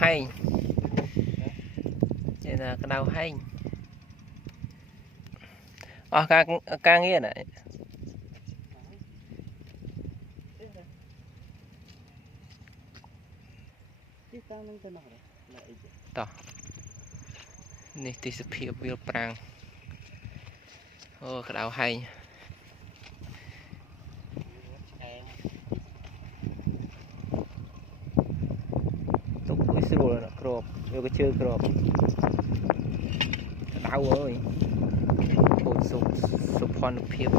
hay vậy là cái đau hay ca nghe này tỏ này thì sẽ phiêu phiêu prang cái đau hay tục cái xưa là crop vô cái chơi crop đau ơi sụp sụp phòn phiêu